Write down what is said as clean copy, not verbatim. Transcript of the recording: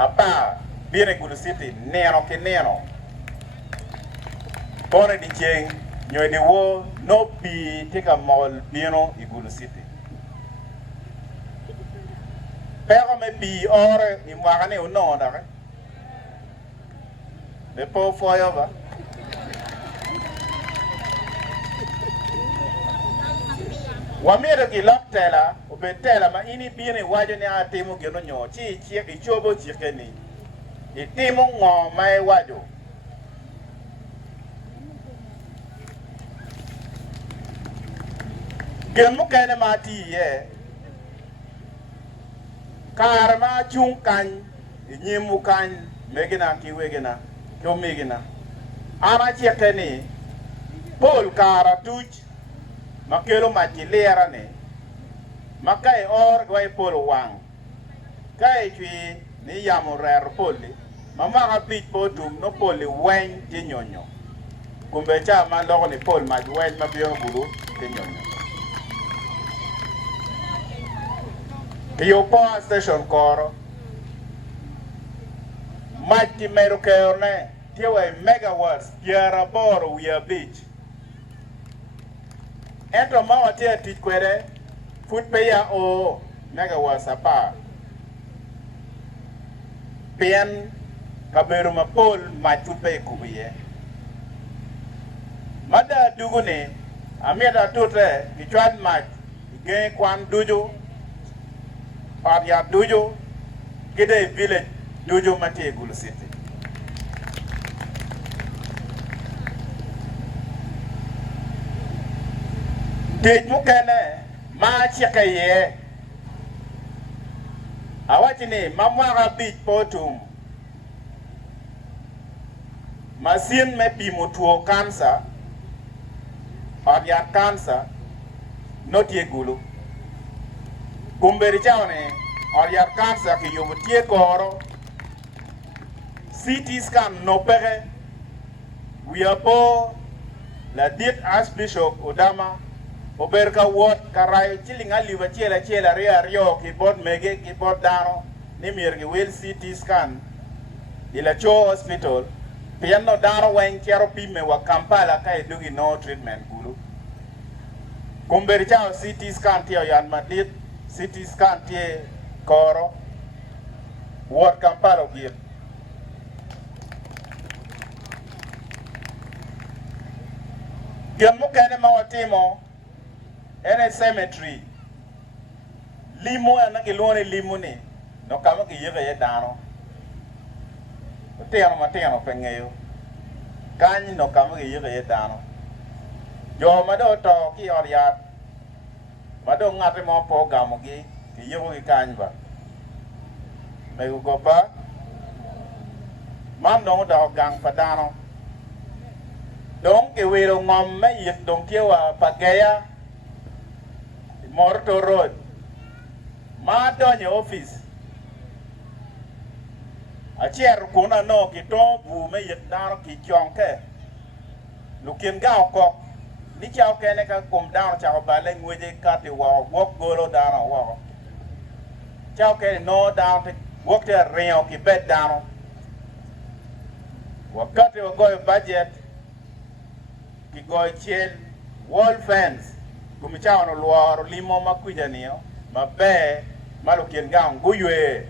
apa bine Gulu City neno ke neno pone di cheng nyoy di wo no pi tika mol bino I Gulu City pero me pi ore I mwakane uno ndake le po foyo ba wamiro ki lok tela obe tela ma ini bine wajo ni atimu gino nyo chi chiek ichobo chiekeni itimu ngo mai wajo gemu kene mati ye karma chung kan nyimu kan megina kiwegina kyo megina ama chiekeni pol kara tuch makelo majilera ne makai or gwai pol wang kai chui ni yamurer poli mama ka pit potum no poli wen tinyonyo kumbe cha ma logo ni pol maj wen mabio Gulu tinyonyo yo power station koro mati mero keone tiwe megawatts yara boro we beach ento mawa tia tikwere foot paya o megawatts apa pian kabero mapol machupe kubiye mada dugune ameda tutre kichwan mach ge kwan dujo ya dujo gide village dujo mate Gulu City tej mukene ma chikaye awatini mamwa beach potum masin me pimutuo cancer ya cancer not ye Gulu kumberi chaone ya cancer ki yomutie koro CT scan no pere we are po la dit Archbishop Odama oberka wot karai chilinga liwa chela rio ki bod mege ki bod dano ni mirgi will CT scan ila cho hospital piano dano wen kiaro pime wa Kampala kai dugi no treatment Gulu kumberi chao CT scan tiyo yan madit CT scan tiye koro wot Kampala gir gemu kene mawatimo ene cemetery limo na kilone limo ni no kama ki yega ye dano otero matero pengeyo kanyi no kama ki yega ye dano yo mado to ki oria mado ngate mo po gamo gi ki yego ki kanyi ba me go pa mam no da gang padano dong ke wero ngom me yek dong kewa pagaya Morto Road ma donye office achier kuna no ki to bu me yek daro ki chonke lukin gao kok ni chao kene ka kum daro chao bale ngweje kati wa wok golo daro wa chao kene no daro te wok te rio ki bet daro wakati wa goy budget ki goy chiel wall fence kumichao no luaro limo makuja niyo mabe malukien gang guywe